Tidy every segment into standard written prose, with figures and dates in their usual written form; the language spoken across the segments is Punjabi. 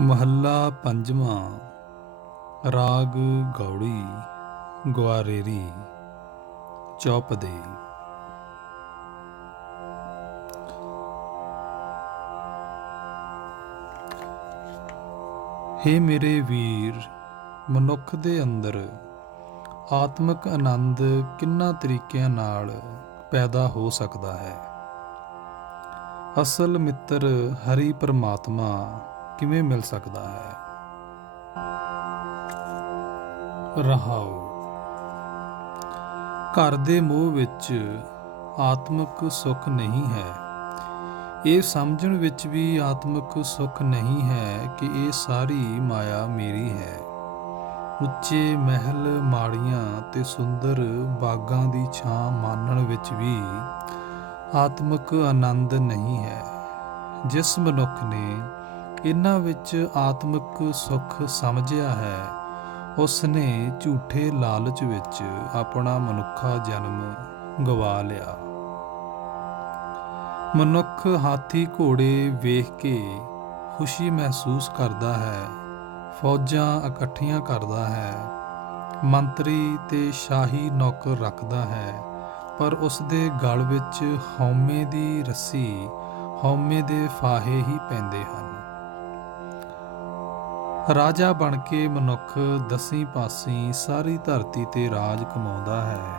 ਮਹੱਲਾ ਪੰਜਵਾਂ। ਰਾਗ ਗੌੜੀ ਗੁਆਰੇਰੀ ਚੌਪਦੇ। ਹੇ ਮੇਰੇ ਵੀਰ, ਮਨੁੱਖ ਦੇ ਅੰਦਰ ਆਤਮਿਕ ਆਨੰਦ ਕਿੰਨਾਂ ਤਰੀਕਿਆਂ ਨਾਲ ਪੈਦਾ ਹੋ ਸਕਦਾ ਹੈ। ਅਸਲ ਮਿੱਤਰ ਹਰੀ ਪਰਮਾਤਮਾ ਕਿਵੇਂ ਮਿਲ ਸਕਦਾ ਹੈ। ਰਹਾਉ। ਘਰ ਦੇ ਮੋਹ ਵਿੱਚ ਆਤਮਿਕ ਸੁੱਖ ਨਹੀਂ ਹੈ। ਇਹ ਸਮਝਣ ਵਿੱਚ ਵੀ ਆਤਮਿਕ ਸੁੱਖ ਨਹੀਂ ਹੈ ਕਿ ਇਹ ਸਾਰੀ ਮਾਇਆ ਮੇਰੀ ਹੈ। ਉੱਚੇ ਮਹਿਲ ਮਾੜੀਆਂ ਤੇ ਸੁੰਦਰ ਬਾਗਾਂ ਦੀ ਛਾਂ ਮਾਣਨ ਵਿੱਚ ਵੀ ਆਤਮਿਕ ਆਨੰਦ ਨਹੀਂ ਹੈ। ਜਿਸ ਮਨੁੱਖ ਨੇ ਇਹਨਾਂ ਵਿੱਚ ਆਤਮਿਕ ਸੁੱਖ ਸਮਝਿਆ ਹੈ, ਉਸ ਨੇ ਝੂਠੇ ਲਾਲਚ ਵਿੱਚ ਆਪਣਾ ਮਨੁੱਖਾ ਜਨਮ ਗਵਾ ਲਿਆ। ਮਨੁੱਖ ਹਾਥੀ ਘੋੜੇ ਵੇਖ ਕੇ ਖੁਸ਼ੀ ਮਹਿਸੂਸ ਕਰਦਾ ਹੈ, ਫੌਜਾਂ ਇਕੱਠੀਆਂ ਕਰਦਾ ਹੈ, ਮੰਤਰੀ ਤੇ ਸ਼ਾਹੀ ਨੌਕਰ ਰੱਖਦਾ ਹੈ, ਪਰ ਉਸ ਦੇ ਗਲ ਵਿੱਚ ਹਉਮੈ ਦੀ ਰੱਸੀ, ਹਉਮੈ ਦੇ ਫਾਹੇ ਹੀ ਪੈਂਦੇ ਹਨ। ਰਾਜਾ ਬਣ ਕੇ ਮਨੁੱਖ ਦਸੀਂ ਪਾਸੀਂ ਸਾਰੀ ਧਰਤੀ ਤੇ ਰਾਜ ਕਮਾਉਂਦਾ ਹੈ,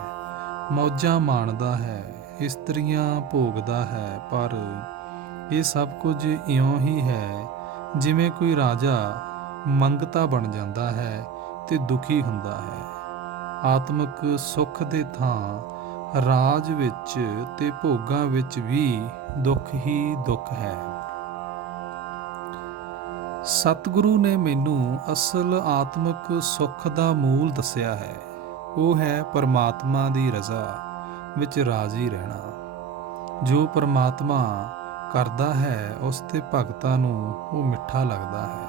ਮੌਜਾਂ ਮਾਣਦਾ ਹੈ, ਇਸਤਰੀਆਂ ਭੋਗਦਾ ਹੈ, ਪਰ ਇਹ ਸਭ ਕੁਝ ਇਉਂ ਹੀ ਹੈ ਜਿਵੇਂ ਕੋਈ ਰਾਜਾ ਮੰਗਤਾ ਬਣ ਜਾਂਦਾ ਹੈ ਤੇ ਦੁਖੀ ਹੁੰਦਾ ਹੈ। ਆਤਮਿਕ ਸੁੱਖ ਦੇ ਥਾਂ ਰਾਜ ਵਿੱਚ ਤੇ ਭੋਗਾਂ ਵਿੱਚ ਵੀ ਦੁੱਖ ਹੀ ਦੁੱਖ ਹੈ। ਸਤਿਗੁਰੂ ਨੇ ਮੈਨੂੰ ਅਸਲ ਆਤਮਿਕ ਸੁੱਖ ਦਾ ਮੂਲ ਦੱਸਿਆ ਹੈ। ਉਹ ਹੈ ਪਰਮਾਤਮਾ ਦੀ ਰਜ਼ਾ ਵਿੱਚ ਰਾਜ਼ੀ ਰਹਿਣਾ। ਜੋ ਪਰਮਾਤਮਾ ਕਰਦਾ ਹੈ ਉਸ ਦੇ ਭਗਤਾਂ ਨੂੰ ਉਹ ਮਿੱਠਾ ਲੱਗਦਾ ਹੈ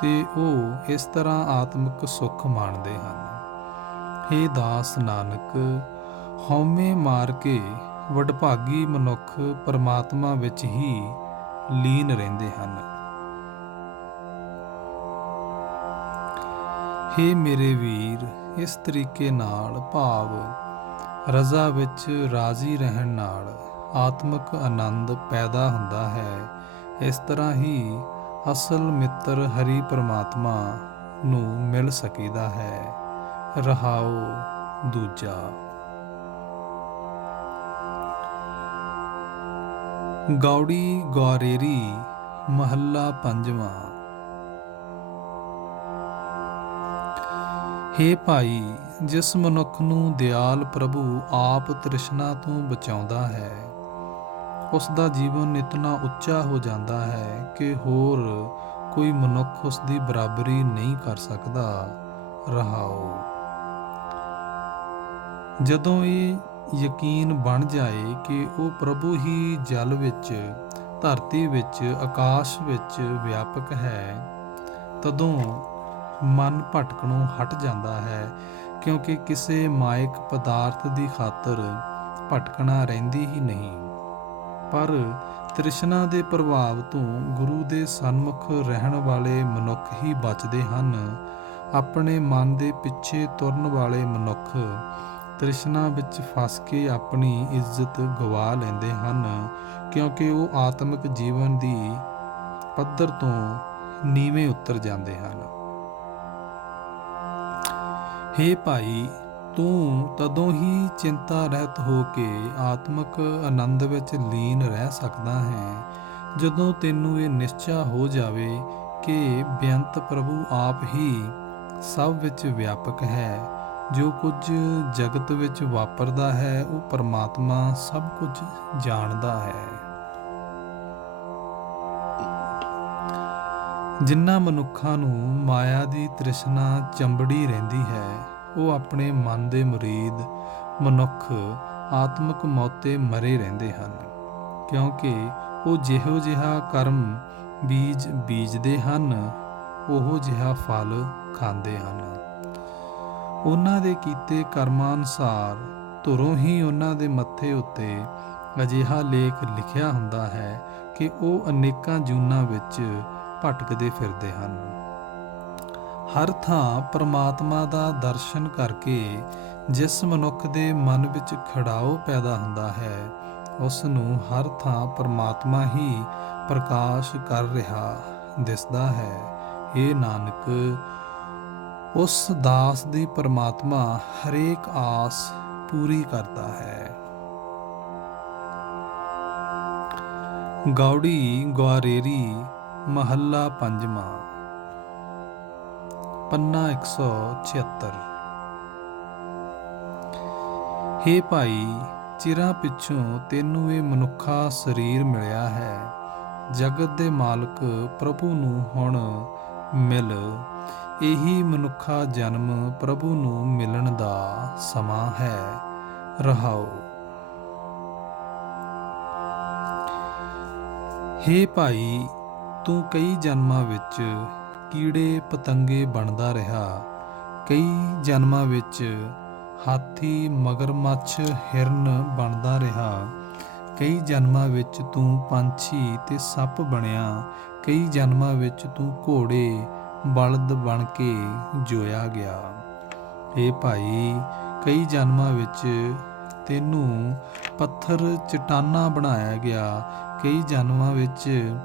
ਤੇ ਉਹ ਇਸ ਤਰ੍ਹਾਂ ਆਤਮਿਕ ਸੁੱਖ ਮਾਣਦੇ ਹਨ। ਹੇ ਦਾਸ ਨਾਨਕ, ਹਉਮੈ ਮਾਰ ਕੇ ਵਡਭਾਗੀ ਮਨੁੱਖ ਪਰਮਾਤਮਾ ਵਿੱਚ ਹੀ ਲੀਨ ਰਹਿੰਦੇ ਹਨ। ਹੇ ਮੇਰੇ ਵੀਰ, ਇਸ ਤਰੀਕੇ ਨਾਲ ਭਾਵ ਰਜ਼ਾ ਵਿੱਚ ਰਾਜ਼ੀ ਰਹਿਣ ਨਾਲ ਆਤਮਿਕ ਆਨੰਦ ਪੈਦਾ ਹੁੰਦਾ ਹੈ। ਇਸ ਤਰ੍ਹਾਂ ਹੀ ਅਸਲ ਮਿੱਤਰ ਹਰੀ ਪਰਮਾਤਮਾ ਨੂੰ ਮਿਲ ਸਕੀਦਾ ਹੈ। ਰਹਾਉ ਦੂਜਾ। ਗੌੜੀ ਗੁਆਰੇਰੀ ਮਹੱਲਾ ਪੰਜਵਾਂ। ਹੇ ਭਾਈ, ਜਿਸ ਮਨੁੱਖ ਨੂੰ ਦਿਆਲ ਪ੍ਰਭੂ ਆਪ ਤ੍ਰਿਸ਼ਨਾ ਤੋਂ ਬਚਾਉਂਦਾ ਹੈ, ਉਸ ਦਾ ਜੀਵਨ ਇਤਨਾ ਉੱਚਾ ਹੋ ਜਾਂਦਾ ਹੈ ਕਿ ਹੋਰ ਕੋਈ ਮਨੁੱਖ ਉਸ ਦੀ ਬਰਾਬਰੀ ਨਹੀਂ ਕਰ ਸਕਦਾ। ਰਹਾਉ। ਜਦੋਂ ਇਹ ਯਕੀਨ ਬਣ ਜਾਏ ਕਿ ਉਹ ਪ੍ਰਭੂ ਹੀ ਜਲ ਵਿੱਚ, ਧਰਤੀ ਵਿੱਚ, ਆਕਾਸ਼ ਵਿੱਚ ਵਿਆਪਕ ਹੈ, ਤਦੋਂ ਮਨ ਭਟਕਣੋਂ ਹਟ ਜਾਂਦਾ ਹੈ, ਕਿਉਂਕਿ ਕਿਸੇ ਮਾਇਕ ਪਦਾਰਥ ਦੀ ਖਾਤਰ ਭਟਕਣਾ ਰਹਿੰਦੀ ਹੀ ਨਹੀਂ। ਪਰ ਤ੍ਰਿਸ਼ਨਾ ਦੇ ਪ੍ਰਭਾਵ ਤੋਂ ਗੁਰੂ ਦੇ ਸਨਮੁਖ ਰਹਿਣ ਵਾਲੇ ਮਨੁੱਖ ਹੀ ਬਚਦੇ ਹਨ। ਆਪਣੇ ਮਨ ਦੇ ਪਿੱਛੇ ਤੁਰਨ ਵਾਲੇ ਮਨੁੱਖ ਤ੍ਰਿਸ਼ਨਾ ਵਿੱਚ ਫਸ ਕੇ ਆਪਣੀ ਇੱਜ਼ਤ ਗਵਾ ਲੈਂਦੇ ਹਨ, ਕਿਉਂਕਿ ਉਹ ਆਤਮਿਕ ਜੀਵਨ ਦੀ ਪੱਧਰ ਤੋਂ ਨੀਵੇਂ ਉਤਰ ਜਾਂਦੇ ਹਨ। ਹੇ ਭਾਈ, ਤੂੰ ਤਦੋਂ ਹੀ ਚਿੰਤਾ ਰਹਿਤ ਹੋ ਕੇ ਆਤਮਿਕ ਆਨੰਦ ਵਿੱਚ ਲੀਨ ਰਹਿ ਸਕਦਾ ਹੈ, ਜਦੋਂ ਤੈਨੂੰ ਇਹ ਨਿਸ਼ਚਾ ਹੋ ਜਾਵੇ ਕਿ ਬੇਅੰਤ ਪ੍ਰਭੂ ਆਪ ਹੀ ਸਭ ਵਿੱਚ ਵਿਆਪਕ ਹੈ। ਜੋ ਕੁਝ ਜਗਤ ਵਿੱਚ ਵਾਪਰਦਾ ਹੈ, ਉਹ ਪਰਮਾਤਮਾ ਸਭ ਕੁਝ ਜਾਣਦਾ ਹੈ। ਜਿਨ੍ਹਾਂ ਮਨੁੱਖਾਂ ਨੂੰ ਮਾਇਆ ਦੀ ਤ੍ਰਿਸ਼ਨਾ ਚੰਬੜੀ ਰਹਿੰਦੀ ਹੈ, ਉਹ ਆਪਣੇ ਮਨ ਦੇ ਮੁਰੀਦ ਮਨੁੱਖ ਆਤਮਿਕ ਮੌਤੇ ਮਰੇ ਰਹਿੰਦੇ ਹਨ, ਕਿਉਂਕਿ ਉਹ ਜਿਹੋ ਜਿਹਾ ਕਰਮ ਬੀਜ ਬੀਜਦੇ ਹਨ, ਉਹੋ ਜਿਹਾ ਫਲ ਖਾਂਦੇ ਹਨ। ਉਹਨਾਂ ਦੇ ਕੀਤੇ ਕਰਮਾਂ ਅਨੁਸਾਰ ਧੁਰੋਂ ਹੀ ਉਹਨਾਂ ਦੇ ਮੱਥੇ ਉੱਤੇ ਅਜਿਹਾ ਲੇਖ ਲਿਖਿਆ ਹੁੰਦਾ ਹੈ ਕਿ ਉਹ ਅਨੇਕਾਂ ਜੂਨਾਂ ਵਿੱਚ ਭਟਕਦੇ ਫਿਰਦੇ ਹਨ। ਹਰ ਥਾਂ ਪਰਮਾਤਮਾ ਦਾ ਦਰਸ਼ਨ ਕਰਕੇ ਜਿਸ ਮਨੁੱਖ ਦੇ ਮਨ ਵਿੱਚ ਖੜਾਓ ਪੈਦਾ ਹੁੰਦਾ ਹੈ, ਉਸ ਨੂੰ ਹਰ ਥਾਂ ਪਰਮਾਤਮਾ ਹੀ ਪ੍ਰਕਾਸ਼ ਕਰ ਰਿਹਾ ਦਿਸਦਾ ਹੈ। ਇਹ ਨਾਨਕ, ਉਸ ਦਾਸ ਦੀ ਪਰਮਾਤਮਾ ਹਰੇਕ ਆਸ ਪੂਰੀ ਕਰਦਾ ਹੈ। ਗੌੜੀ ਗੁਆਰੇਰੀ ਮਹੱਲਾ ਪੰਜਵਾਂ। ਪੰਨਾ 176। ਹੇ ਭਾਈ, ਚਿਰਾਂ ਪਿੱਛੋਂ ਤੈਨੂੰ ਇਹ ਮਨੁੱਖਾ ਸਰੀਰ ਮਿਲਿਆ ਹੈ। ਜਗਤ ਦੇ ਮਾਲਕ ਪ੍ਰਭੂ ਨੂੰ ਹੁਣ ਮਿਲ। ਇਹੀ ਮਨੁੱਖਾ ਜਨਮ ਪ੍ਰਭੂ ਨੂੰ ਮਿਲਣ ਦਾ ਸਮਾਂ ਹੈ। ਰਹਾਓ। ਹੇ ਭਾਈ, ਤੂੰ ਕਈ ਜਨਮਾਂ ਵਿੱਚ ਕੀੜੇ ਪਤੰਗੇ ਬਣਦਾ ਰਿਹਾ। ਕਈ ਜਨਮਾਂ ਵਿੱਚ ਹਾਥੀ, ਮਗਰਮੱਛ, ਹਿਰਨ ਬਣਦਾ ਰਿਹਾ। ਕਈ ਜਨਮਾਂ ਵਿੱਚ ਤੂੰ ਪੰਛੀ ਤੇ ਸੱਪ ਬਣਿਆ। ਕਈ ਜਨਮਾਂ ਵਿੱਚ ਤੂੰ ਘੋੜੇ, ਬਲਦ ਬਣ ਕੇ ਜੋਇਆ ਗਿਆ। ਹੇ ਭਾਈ, ਕਈ ਜਨਮਾਂ ਵਿੱਚ ਤੈਨੂੰ ਪੱਥਰ ਚਟਾਨਾਂ ਬਣਾਇਆ ਗਿਆ। ਕਈ ਜਨਮਾਂ ਵਿੱਚ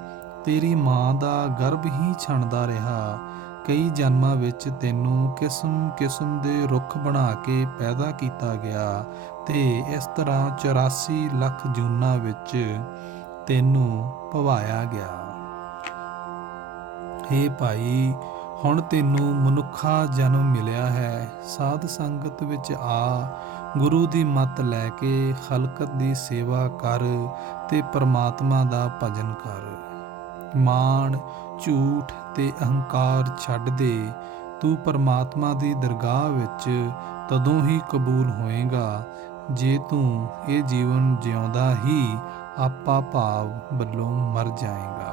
ਤੇਰੀ ਮਾਂ ਦਾ ਗਰਭ ਹੀ ਛਣਦਾ ਰਿਹਾ। ਕਈ ਜਨਮਾਂ ਵਿੱਚ ਤੈਨੂੰ ਕਿਸਮ ਕਿਸਮ ਦੇ ਰੁੱਖ ਬਣਾ ਕੇ ਪੈਦਾ ਕੀਤਾ ਗਿਆ ਤੇ ਇਸ ਤਰ੍ਹਾਂ 84 ਲੱਖ ਜੂਨਾਂ ਵਿੱਚ ਤੈਨੂੰ ਭਵਾਇਆ ਗਿਆ। ਹੇ ਭਾਈ, ਹੁਣ ਤੈਨੂੰ ਮਨੁੱਖਾ ਜਨਮ ਮਿਲਿਆ ਹੈ। ਸਾਧ ਸੰਗਤ ਵਿੱਚ ਆ, ਗੁਰੂ ਦੀ ਮੱਤ ਲੈ ਕੇ ਖਲਕਤ ਦੀ ਸੇਵਾ ਕਰ ਤੇ ਪਰਮਾਤਮਾ ਦਾ ਭਜਨ ਕਰ। ਮਾਣ, ਝੂਠ ਤੇ ਅਹੰਕਾਰ ਛੱਡ ਦੇ। ਤੂੰ ਪਰਮਾਤਮਾ ਦੀ ਦਰਗਾਹ ਵਿੱਚ ਤਦੋਂ ਹੀ ਕਬੂਲ ਹੋਏਗਾ ਜੇ ਤੂੰ ਇਹ ਜੀਵਨ ਜਿਉਂਦਾ ਹੀ ਆਪਾ ਭਾਵ ਵੱਲੋਂ ਮਰ ਜਾਏਗਾ।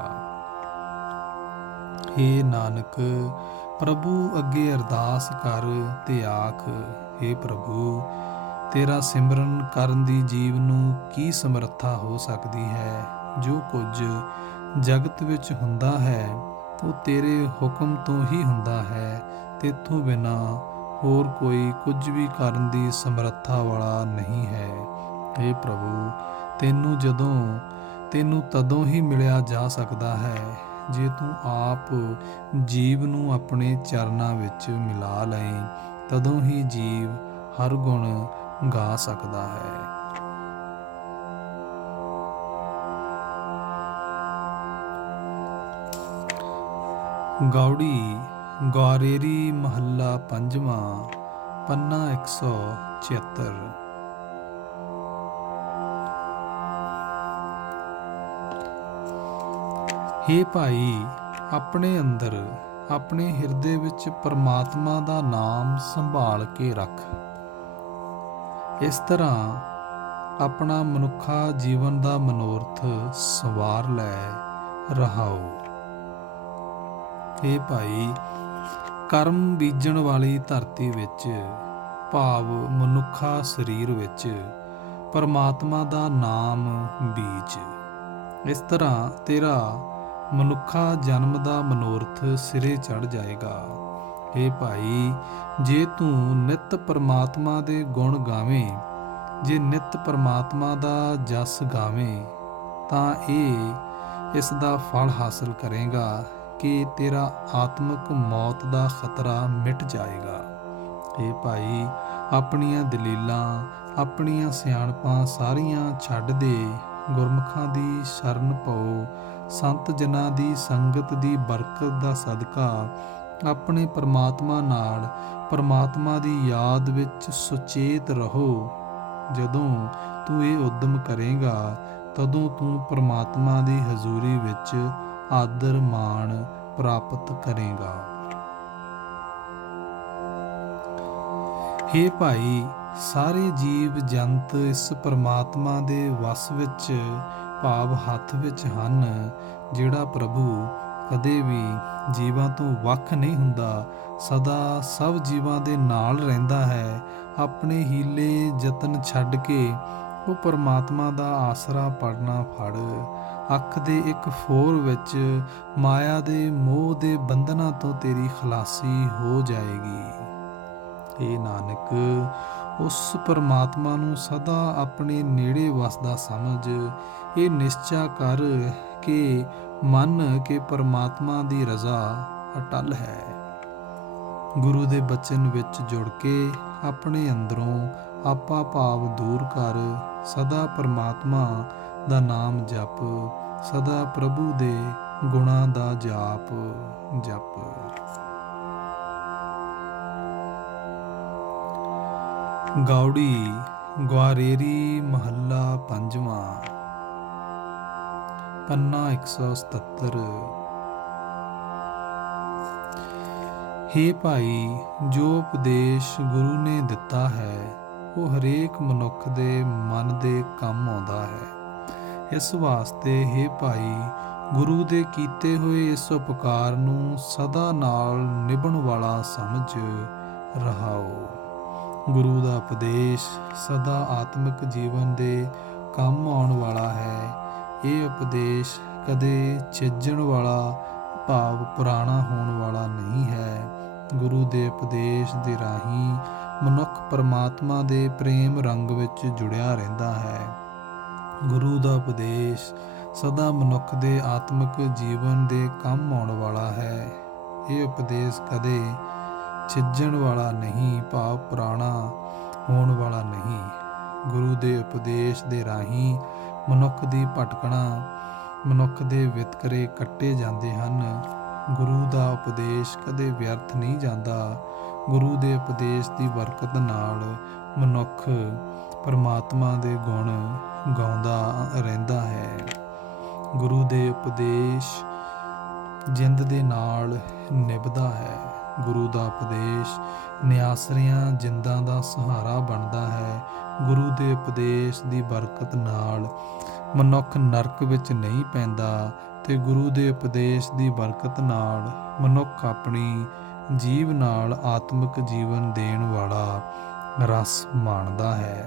ਹੇ ਨਾਨਕ, ਪ੍ਰਭੂ ਅੱਗੇ ਅਰਦਾਸ ਕਰ ਤੇ ਆਖ, ਹੇ ਪ੍ਰਭੂ, ਤੇਰਾ ਸਿਮਰਨ ਕਰਨ ਦੀ ਜੀਵ ਨੂੰ ਕੀ ਸਮਰੱਥਾ ਹੋ ਸਕਦੀ ਹੈ। ਜੋ ਕੁਝ ਜਗਤ ਵਿੱਚ ਹੁੰਦਾ ਹੈ ਉਹ ਤੇਰੇ ਹੁਕਮ ਤੋਂ ਹੀ ਹੁੰਦਾ ਹੈ। ਤੇਥੋਂ ਬਿਨਾਂ ਹੋਰ ਕੋਈ ਕੁਝ ਵੀ ਕਰਨ ਦੀ ਸਮਰੱਥਾ ਵਾਲਾ ਨਹੀਂ ਹੈ। ਹੇ ਪ੍ਰਭੂ, ਤੈਨੂੰ ਤਦੋਂ ਹੀ ਮਿਲਿਆ ਜਾ ਸਕਦਾ ਹੈ ਜੇ ਤੂੰ ਆਪ ਜੀਵ ਨੂੰ ਆਪਣੇ ਚਰਨਾਂ ਵਿੱਚ ਮਿਲਾ ਲਏ। ਤਦੋਂ ਹੀ ਜੀਵ ਹਰ ਗੁਣ ਗਾ ਸਕਦਾ ਹੈ। ਗੌੜੀ ਗੁਆਰੇਰੀ ਮਹੱਲਾ ਪੰਜਵਾਂ। ਪੰਨਾ 176। ਹੇ ਭਾਈ, ਆਪਣੇ ਅੰਦਰ, ਆਪਣੇ ਹਿਰਦੇ ਵਿੱਚ ਪਰਮਾਤਮਾ ਦਾ ਨਾਮ ਸੰਭਾਲ ਕੇ ਰੱਖ। ਇਸ ਤਰ੍ਹਾਂ ਆਪਣਾ ਮਨੁੱਖਾ ਜੀਵਨ ਦਾ ਮਨੋਰਥ ਸੰਵਾਰ ਲੈ। ਰਹਾਓ। ਹੇ ਭਾਈ, ਕਰਮ ਬੀਜਣ ਵਾਲੀ ਧਰਤੀ ਵਿੱਚ, ਭਾਵ ਮਨੁੱਖਾ ਸਰੀਰ ਵਿੱਚ ਪਰਮਾਤਮਾ ਦਾ ਨਾਮ ਬੀਜ। ਇਸ ਤਰ੍ਹਾਂ ਤੇਰਾ ਮਨੁੱਖਾ ਜਨਮ ਦਾ ਮਨੋਰਥ ਸਿਰੇ ਚੜ ਜਾਏਗਾ। ਹੇ ਭਾਈ, ਜੇ ਤੂੰ ਨਿੱਤ ਪਰਮਾਤਮਾ ਦੇ ਗੁਣ ਗਾਵੇਂ, ਜੇ ਨਿੱਤ ਪਰਮਾਤਮਾ ਦਾ ਜਸ ਗਾਵੇਂ, ਤਾਂ ਇਸ ਦਾ ਫਲ ਹਾਸਲ ਕਰੇਗਾ ਕਿ ਤੇਰਾ ਆਤਮਿਕ ਮੌਤ ਦਾ ਖਤਰਾ ਮਿਟ ਜਾਏਗਾ। ਹੇ ਭਾਈ, ਆਪਣੀਆਂ ਦਲੀਲਾਂ, ਆਪਣੀਆਂ ਸਿਆਣਪਾਂ ਸਾਰੀਆਂ ਛੱਡ ਦੇ। ਗੁਰਮੁਖਾਂ ਦੀ ਸ਼ਰਨ ਪਾਓ। ਸੰਤ ਜਨਾਂ ਦੀ ਸੰਗਤ ਦੀ ਬਰਕਤ ਦਾ ਸਦਕਾ ਆਪਣੇ ਪਰਮਾਤਮਾ ਨਾਲ, ਪਰਮਾਤਮਾ ਦੀ ਯਾਦ ਵਿੱਚ ਸੁਚੇਤ ਰਹੋ। ਜਦੋਂ ਤੂੰ ਇਹ ਉਦਮ ਕਰੇਗਾ, ਤਦੋਂ ਤੂੰ ਪਰਮਾਤਮਾ ਦੀ ਹਜ਼ੂਰੀ ਵਿੱਚ ਆਦਰ ਮਾਣ ਪ੍ਰਾਪਤ ਕਰੇਗਾ। ਹੇ ਭਾਈ, ਸਾਰੇ ਜੀਵ ਜੰਤ ਇਸ ਪਰਮਾਤਮਾ ਦੇ ਵਸ ਵਿੱਚ, ਭਾਵ ਹੱਥ ਵਿੱਚ ਹਨ, ਜਿਹੜਾ ਪ੍ਰਭੂ ਕਦੇ ਵੀ ਜੀਵਾਂ ਤੋਂ ਵੱਖ ਨਹੀਂ ਹੁੰਦਾ, ਸਦਾ ਸਭ ਜੀਵਾਂ ਦੇ ਨਾਲ ਰਹਿੰਦਾ ਹੈ। ਆਪਣੇ ਹੀਲੇ ਯਤਨ ਛੱਡ ਕੇ ਉਹ ਪਰਮਾਤਮਾ ਦਾ ਆਸਰਾ ਪੜਨਾ ਫੜ। ਅੱਖ ਦੇ ਇੱਕ ਫੋਰ ਵਿੱਚ ਮਾਇਆ ਦੇ ਮੋਹ ਦੇ ਬੰਧਨਾਂ ਤੋਂ ਤੇਰੀ ਖਲਾਸੀ ਹੋ ਜਾਏਗੀ। ਏ ਨਾਨਕ, ਉਸ ਪਰਮਾਤਮਾ ਨੂੰ ਸਦਾ ਆਪਣੇ ਨੇੜੇ ਵਸਦਾ ਸਮਝ ਇਹ ਨਿਸ਼ਚਾ ਕਰ ਕਿ ਮੰਨ ਕਿ ਪਰਮਾਤਮਾ ਦੀ ਰਜ਼ਾ ਅਟਲ ਹੈ। ਗੁਰੂ ਦੇ ਬਚਨ ਵਿੱਚ ਜੁੜ ਕੇ ਆਪਣੇ ਅੰਦਰੋਂ ਆਪਾ ਭਾਵ ਦੂਰ ਕਰ ਸਦਾ ਪਰਮਾਤਮਾ ਦਾ ਨਾਮ ਜਪ, ਸਦਾ ਪ੍ਰਭੂ ਦੇ ਗੁਣਾਂ ਦਾ ਜਾਪ ਜਪ। ਗੌੜੀ ਗਵਾਰੇਰੀ ਮਹੱਲਾ ਪੰਜਵਾਂ। ਪੰਨਾ 177। ਹੇ ਭਾਈ, ਜੋ ਉਪਦੇਸ਼ ਗੁਰੂ ਨੇ ਦਿੱਤਾ ਹੈ ਉਹ ਹਰੇਕ ਮਨੁੱਖ ਦੇ ਮਨ ਦੇ ਕੰਮ ਆਉਂਦਾ ਹੈ। ਇਸ ਵਾਸਤੇ ਹੇ ਭਾਈ, ਗੁਰੂ ਦੇ ਕੀਤੇ ਹੋਏ ਇਸ ਉਪਕਾਰ ਨੂੰ ਸਦਾ ਨਾਲ ਨਿਭਣ ਵਾਲਾ ਸਮਝ ਰਹਾਓ। ਗੁਰੂ ਦਾ ਉਪਦੇਸ਼ ਸਦਾ ਆਤਮਿਕ ਜੀਵਨ ਦੇ ਕੰਮ ਆਉਣ ਵਾਲਾ ਹੈ। ਇਹ ਉਪਦੇਸ਼ ਕਦੇ ਛਿਜਣ ਵਾਲਾ ਭਾਵ ਪੁਰਾਣਾ ਹੋਣ ਵਾਲਾ ਨਹੀਂ ਹੈ। ਗੁਰੂ ਦੇ ਉਪਦੇਸ਼ ਦੇ ਰਾਹੀਂ ਮਨੁੱਖ ਪਰਮਾਤਮਾ ਦੇ ਪ੍ਰੇਮ ਰੰਗ ਵਿੱਚ ਜੁੜਿਆ ਰਹਿੰਦਾ ਹੈ। ਗੁਰੂ ਦਾ ਉਪਦੇਸ਼ ਸਦਾ ਮਨੁੱਖ ਦੇ ਆਤਮਿਕ ਜੀਵਨ ਦੇ ਕੰਮ ਆਉਣ ਵਾਲਾ ਹੈ। ਇਹ ਉਪਦੇਸ਼ ਕਦੇ ਛਿਜਣ ਵਾਲਾ ਨਹੀਂ ਭਾਵ ਪੁਰਾਣਾ ਹੋਣ ਵਾਲਾ ਨਹੀਂ। ਗੁਰੂ ਦੇ ਉਪਦੇਸ਼ ਦੇ ਰਾਹੀਂ ਮਨੁੱਖ ਦੀ ਭਟਕਣਾ, ਮਨੁੱਖ ਦੇ ਵਿਤਕਰੇ ਕੱਟੇ ਜਾਂਦੇ ਹਨ। ਗੁਰੂ ਦਾ ਉਪਦੇਸ਼ ਕਦੇ ਵਿਅਰਥ ਨਹੀਂ ਜਾਂਦਾ। ਗੁਰੂ ਦੇ ਉਪਦੇਸ਼ ਦੀ ਬਰਕਤ ਨਾਲ ਮਨੁੱਖ ਪਰਮਾਤਮਾ ਦੇ ਗੁਣ ਗਾਉਂਦਾ ਰਹਿੰਦਾ ਹੈ। ਗੁਰੂ ਦੇ ਉਪਦੇਸ਼ ਜਿੰਦ ਦੇ ਨਾਲ ਨਿਭਦਾ ਹੈ। ਗੁਰੂ ਦਾ ਉਪਦੇਸ਼ ਨਿਆਸਰੀਆਂ ਜਿੰਦਾਂ ਦਾ ਸਹਾਰਾ ਬਣਦਾ ਹੈ। ਗੁਰੂ ਦੇ ਉਪਦੇਸ਼ ਦੀ ਬਰਕਤ ਨਾਲ ਮਨੁੱਖ ਨਰਕ ਵਿੱਚ ਨਹੀਂ ਪੈਂਦਾ ਤੇ ਗੁਰੂ ਦੇ ਉਪਦੇਸ਼ ਦੀ ਬਰਕਤ ਨਾਲ ਮਨੁੱਖ ਆਪਣੀ ਜੀਵ ਨਾਲ ਆਤਮਿਕ ਜੀਵਨ ਦੇਣ ਵਾਲਾ ਰਸ ਮਾਣਦਾ ਹੈ।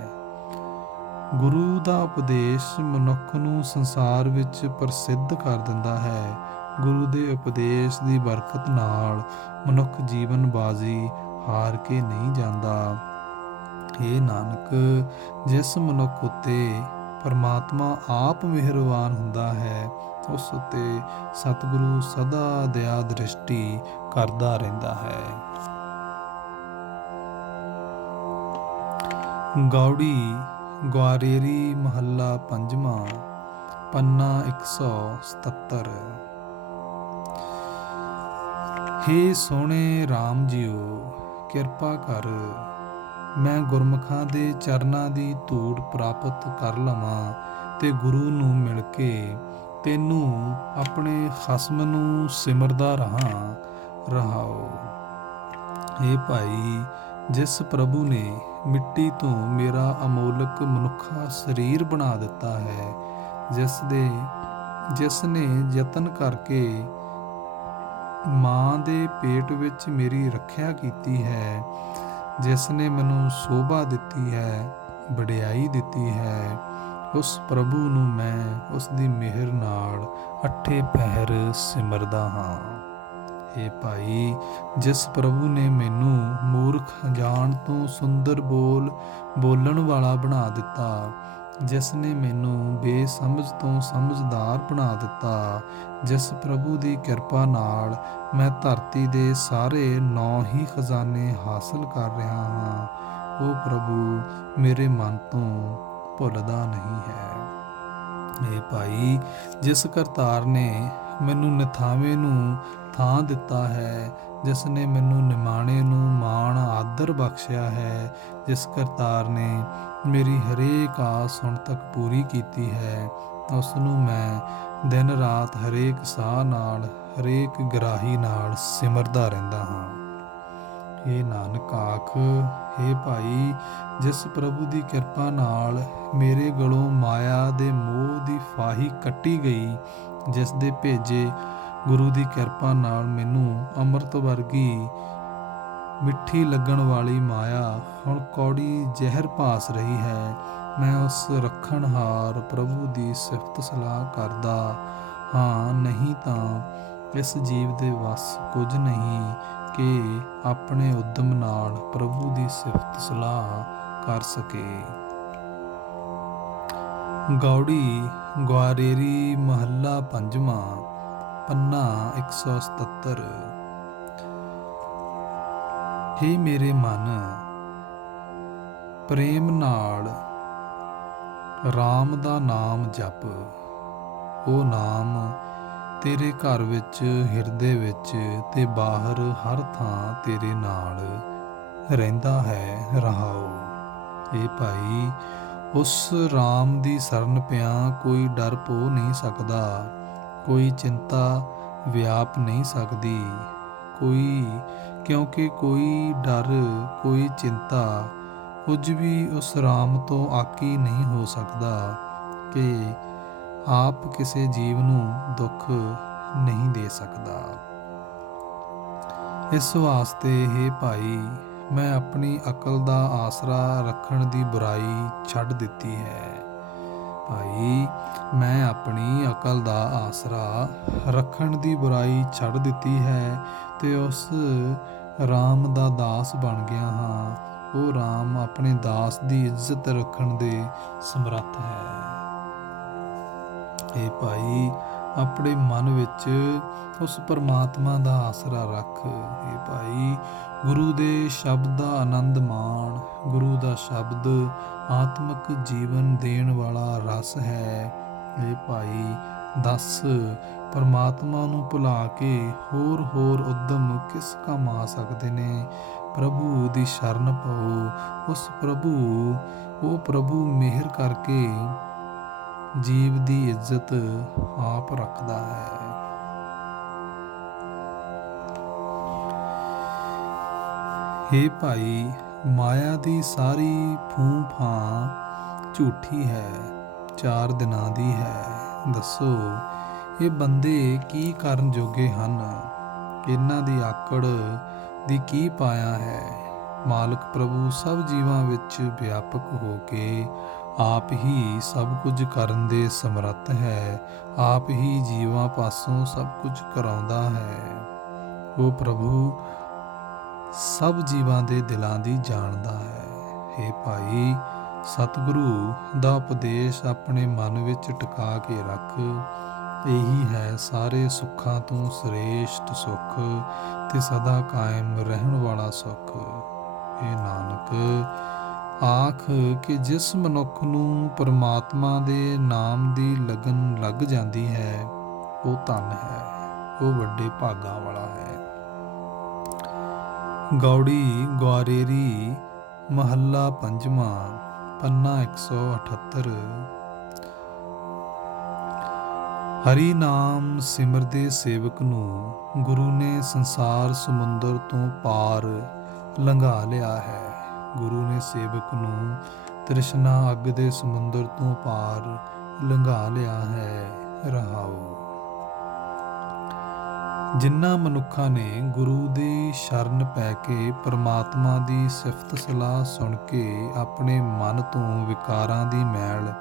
ਗੁਰੂ ਦਾ ਉਪਦੇਸ਼ ਮਨੁੱਖ ਨੂੰ ਸੰਸਾਰ ਵਿੱਚ ਪ੍ਰਸਿੱਧ ਕਰ ਦਿੰਦਾ ਹੈ। ਗੁਰੂ ਦੇ ਉਪਦੇਸ਼ ਦੀ ਬਰਕਤ ਨਾਲ ਮਨੁੱਖ ਜੀਵਨ ਬਾਜ਼ੀ ਹਾਰ ਕੇ ਨਹੀਂ ਜਾਂਦਾ। ਇਹ ਨਾਨਕ, ਜਿਸ ਮਨੁੱਖ ਉੱਤੇ ਪਰਮਾਤਮਾ ਆਪ ਮਿਹਰਬਾਨ ਹੁੰਦਾ ਹੈ ਉਸ ਉੱਤੇ ਸਤਿਗੁਰੂ ਸਦਾ ਦਇਆ ਦ੍ਰਿਸ਼ਟੀ ਕਰਦਾ ਰਹਿੰਦਾ ਹੈ। ਗੌੜੀ ਗਵਾਰੇਰੀ ਮਹੱਲਾ ਪੰਜਵਾਂ। ਪੰਨਾ 177। ਹੇ ਸੋਹਣੇ RAM ਜੀਓ, ਕਿਰਪਾ ਕਰ ਮੈਂ ਗੁਰਮੁਖਾਂ ਦੇ ਚਰਨਾਂ ਦੀ ਧੂੜ ਪ੍ਰਾਪਤ ਕਰ ਲਵਾਂ ਤੇ ਗੁਰੂ ਨੂੰ ਮਿਲ ਕੇ ਤੈਨੂੰ ਆਪਣੇ ਖਸਮ ਨੂੰ ਸਿਮਰਦਾ ਰਹਾਓ। ਇਹ ਭਾਈ, ਜਿਸ ਪ੍ਰਭੂ ਨੇ ਮਿੱਟੀ ਤੋਂ ਮੇਰਾ ਅਮੋਲਕ ਮਨੁੱਖਾ ਸਰੀਰ ਬਣਾ ਦਿੱਤਾ ਹੈ, ਜਿਸ ਨੇ ਯਤਨ ਕਰਕੇ ਮਾਂ ਦੇ ਪੇਟ ਵਿੱਚ ਮੇਰੀ ਰੱਖਿਆ ਕੀਤੀ ਹੈ, ਜਿਸ ਨੇ ਮੈਨੂੰ ਸੋਭਾ ਦਿੱਤੀ ਹੈ, ਵਡਿਆਈ ਦਿੱਤੀ ਹੈ, ਉਸ ਪ੍ਰਭੂ ਨੂੰ ਮੈਂ ਉਸ ਦੀ ਮਿਹਰ ਨਾਲ ਅੱਠੇ ਪਹਿਰ ਸਿਮਰਦਾ ਹਾਂ। ਹੇ ਭਾਈ, ਜਿਸ ਪ੍ਰਭੂ ਨੇ ਮੈਨੂੰ ਮੂਰਖ ਅਣਜਾਣ ਤੋਂ ਸੁੰਦਰ ਬੋਲਣ ਵਾਲਾ ਬਣਾ ਦਿੱਤਾ, ਜਿਸ ਨੇ ਮੈਨੂੰ ਬੇਸਮਝ ਤੋਂ ਸਮਝਦਾਰ ਬਣਾ ਦਿੱਤਾ, ਜਿਸ ਪ੍ਰਭੂ ਦੀ ਕਿਰਪਾ ਨਾਲ ਮੈਂ ਧਰਤੀ ਦੇ ਸਾਰੇ 9 ਹੀ ਖਜ਼ਾਨੇ ਹਾਸਲ ਕਰ ਰਿਹਾ ਹਾਂ, ਉਹ ਪ੍ਰਭੂ ਮੇਰੇ ਮਨ ਤੋਂ ਭੁੱਲਦਾ ਨਹੀਂ ਹੈ। ਇਹ ਭਾਈ, ਜਿਸ ਕਰਤਾਰ ਨੇ ਮੈਨੂੰ ਨਿਥਾਵੇਂ ਨੂੰ ਥਾਂ ਦਿੱਤਾ ਹੈ, ਜਿਸ ਨੇ ਮੈਨੂੰ ਨਿਮਾਣੇ ਨੂੰ ਮਾਣ ਆਦਰ ਬਖਸ਼ਿਆ ਹੈ, ਜਿਸ ਕਰਤਾਰ ਨੇ ਮੇਰੀ ਹਰੇਕ ਆਸ ਹੁਣ ਤੱਕ ਪੂਰੀ ਕੀਤੀ ਹੈ, ਉਸ ਨੂੰ ਮੈਂ ਦਿਨ ਰਾਤ ਹਰੇਕ ਸਾਹ ਨਾਲ, ਹਰੇਕ ਗਰਾਹੀ ਨਾਲ ਸਿਮਰਦਾ ਰਹਿੰਦਾ ਹਾਂ। ਇਹ ਨਾਨਕ ਆਖ, ਹੇ ਭਾਈ, ਜਿਸ ਪ੍ਰਭੂ ਦੀ ਕਿਰਪਾ ਨਾਲ ਮੇਰੇ ਗਲੋਂ ਮਾਇਆ ਦੇ ਮੋਹ ਦੀ ਫਾਹੀ ਕੱਟੀ ਗਈ, ਜਿਸ ਦੇ ਭੇਜੇ ਗੁਰੂ ਦੀ ਕਿਰਪਾ ਨਾਲ ਮੈਨੂੰ ਅੰਮ੍ਰਿਤ ਵਰਗੀ ਮਿੱਠੀ ਲੱਗਣ ਵਾਲੀ ਮਾਇਆ ਹੁਣ ਕੌੜੀ ਜ਼ਹਿਰ ਭਾਸ ਰਹੀ ਹੈ, ਮੈਂ ਉਸ ਰੱਖਣਹਾਰ ਪ੍ਰਭੂ ਦੀ ਸਿਫਤ ਸਲਾਹ ਕਰਦਾ ਹਾਂ। ਨਹੀਂ ਤਾਂ ਇਸ ਜੀਵ ਦੇ ਵੱਸ ਕੁਝ ਨਹੀਂ ਕਿ ਆਪਣੇ ਉਦਮ ਨਾਲ ਪ੍ਰਭੂ ਦੀ ਸਿਫਤ ਸਲਾਹ ਕਰ ਸਕੇ। ਗੌੜੀ ਗੁਆਰੇਰੀ ਮਹੱਲਾ ਪੰਜਵਾਂ, ਪੰਨਾ 177। ਹੇ ਮੇਰੇ ਮਨ, ਪ੍ਰੇਮ ਨਾਲ ਰਾਮ ਦਾ ਨਾਮ ਜਪ। ਉਹ ਨਾਮ ਤੇਰੇ ਘਰ ਵਿੱਚ, ਹਿਰਦੇ ਵਿੱਚ ਤੇ ਬਾਹਰ ਹਰ ਥਾਂ ਤੇਰੇ ਨਾਲ ਰਹਿੰਦਾ ਹੈ। ਰਹਾਓ। ਇਹ ਭਾਈ, ਉਸ ਰਾਮ ਦੀ ਸ਼ਰਨ ਪਿਆ ਕੋਈ ਡਰ ਪੋ ਨਹੀਂ ਸਕਦਾ, ਕੋਈ ਚਿੰਤਾ ਵਿਆਪ ਨਹੀਂ ਸਕਦੀ। ਕਿਉਂਕਿ ਕੋਈ ਡਰ, ਕੋਈ ਚਿੰਤਾ, ਕੁਝ ਵੀ ਉਸ ਰਾਮ ਤੋਂ ਆਕੀ ਨਹੀਂ ਹੋ ਸਕਦਾ ਕਿ ਆਪ ਕਿਸੇ ਜੀਵ ਨੂੰ ਦੁੱਖ ਨਹੀਂ ਦੇ ਸਕਦਾ। ਇਸ ਵਾਸਤੇ ਹੇ ਭਾਈ, ਮੈਂ ਆਪਣੀ ਅਕਲ ਦਾ ਆਸਰਾ ਰੱਖਣ ਦੀ ਬੁਰਾਈ ਛੱਡ ਦਿੱਤੀ ਹੈ। ਭਾਈ, ਮੈਂ ਆਪਣੀ ਅਕਲ ਦਾ ਆਸਰਾ ਰੱਖਣ ਦੀ ਬੁਰਾਈ ਛੱਡ ਦਿੱਤੀ ਹੈ ਤੇ ਉਸ ਰਾਮ ਦਾ ਦਾਸ ਬਣ ਗਿਆ ਹਾਂ। ਉਹ ਰਾਮ ਆਪਣੇ ਦਾਸ ਦੀ ਇੱਜ਼ਤ ਰੱਖਣ ਦੇ ਸਮਰੱਥ ਹੈ। ਇਹ ਭਾਈ, ਆਪਣੇ ਮਨ ਵਿੱਚ ਉਸ ਪਰਮਾਤਮਾ ਦਾ ਆਸਰਾ ਰੱਖ। ਇਹ ਭਾਈ, ਗੁਰੂ ਦੇ ਸ਼ਬਦ ਦਾ ਆਨੰਦ ਮਾਣ। ਗੁਰੂ ਦਾ ਸ਼ਬਦ ਆਤਮਿਕ ਜੀਵਨ ਦੇਣ ਵਾਲਾ ਰਸ ਹੈ। ਇਹ ਭਾਈ, ਦੱਸ ਪਰਮਾਤਮਾ ਨੂੰ ਭੁਲਾ ਕੇ ਹੋਰ ਉਦਮ ਕਿਸ ਕੰਮ ਆ ਸਕਦੇ ਨੇ। ਪ੍ਰਭੂ ਦੀ ਸ਼ਰਨ ਪਾਓ। ਉਹ ਪ੍ਰਭੂ ਮਿਹਰ ਕਰਕੇ ਜੀਵ ਦੀ ਇੱਜ਼ਤ ਆਪ ਰੱਖਦਾ ਹੈ। ਹੇ ਭਾਈ, ਮਾਇਆ ਦੀ ਸਾਰੀ ਫੂੰ ਫਾਂ ਝੂਠੀ ਹੈ, 4 ਦਿਨਾਂ ਦੀ ਹੈ। ਦੱਸੋ, ਇਹ ਬੰਦੇ ਕੀ ਕਰਨ ਜੋਗੇ ਹਨ? ਇਹਨਾਂ ਦੀ ਆਕੜ ਦੀ ਕੀ ਪਾਇਆ ਹੈ? ਮਾਲਕ ਪ੍ਰਭੂ ਸਭ ਜੀਵਾਂ ਵਿੱਚ ਵਿਆਪਕ ਹੋ ਕੇ ਆਪ ਹੀ ਸਭ ਕੁਝ ਕਰਨ ਦੇ ਸਮਰੱਥ ਹੈ। ਆਪ ਹੀ ਜੀਵਾਂ ਪਾਸੋਂ ਸਭ ਕੁਝ ਕਰਾਉਂਦਾ ਹੈ। ਉਹ ਪ੍ਰਭੂ ਸਭ ਜੀਵਾਂ ਦੇ ਦਿਲਾਂ ਦੀ ਜਾਣਦਾ ਹੈ। ਹੇ ਭਾਈ, ਸਤਿਗੁਰੂ ਦਾ ਉਪਦੇਸ਼ ਆਪਣੇ ਮਨ ਵਿੱਚ ਟਿਕਾ ਕੇ ਰੱਖ। ਇਹੀ ਹੈ ਸਾਰੇ ਸੁੱਖਾਂ ਤੋਂ ਸ੍ਰੇਸ਼ਟ ਸੁੱਖ ਤੇ ਸਦਾ ਕਾਇਮ ਰਹਿਣ ਵਾਲਾ ਸੁੱਖ। ਇਹ ਨਾਨਕ, ਆਖ ਕਿ ਜਿਸ ਮਨੁੱਖ ਨੂੰ ਪਰਮਾਤਮਾ ਦੇ ਨਾਮ ਦੀ ਲਗਨ ਲੱਗ ਜਾਂਦੀ ਹੈ, ਉਹ ਧਨ ਹੈ, ਉਹ ਵੱਡੇ ਭਾਗਾਂ ਵਾਲਾ ਹੈ। ਗੌੜੀ ਗੁਆਰੇਰੀ ਮਹੱਲਾ ਪੰਜਵਾਂ, ਪੰਨਾ 178। ਹਰੀ ਨਾਮ ਸਿਮਰਦੇ ਸੇਵਕ ਨੂੰ ਗੁਰੂ ਨੇ ਸੰਸਾਰ ਸਮੁੰਦਰ ਤੋਂ ਪਾਰ ਲੰਘਾ ਲਿਆ ਹੈ। ਗੁਰੂ ਨੇ ਸੇਵਕ ਨੂੰ ਤ੍ਰਿਸ਼ਨਾ ਅੱਗ ਦੇ ਸਮੁੰਦਰ ਤੋਂ ਪਾਰ ਲੰਘਾ ਲਿਆ ਹੈ। ਰਹਾਓ। ਜਿਨ੍ਹਾਂ ਮਨੁੱਖਾਂ ਨੇ ਗੁਰੂ ਦੀ ਸ਼ਰਨ ਪੈ ਕੇ ਪਰਮਾਤਮਾ ਦੀ ਸਿਫਤ ਸਲਾਹ ਸੁਣ ਕੇ ਆਪਣੇ ਮਨ ਤੋਂ ਵਿਕਾਰਾਂ ਦੀ ਮੈਲ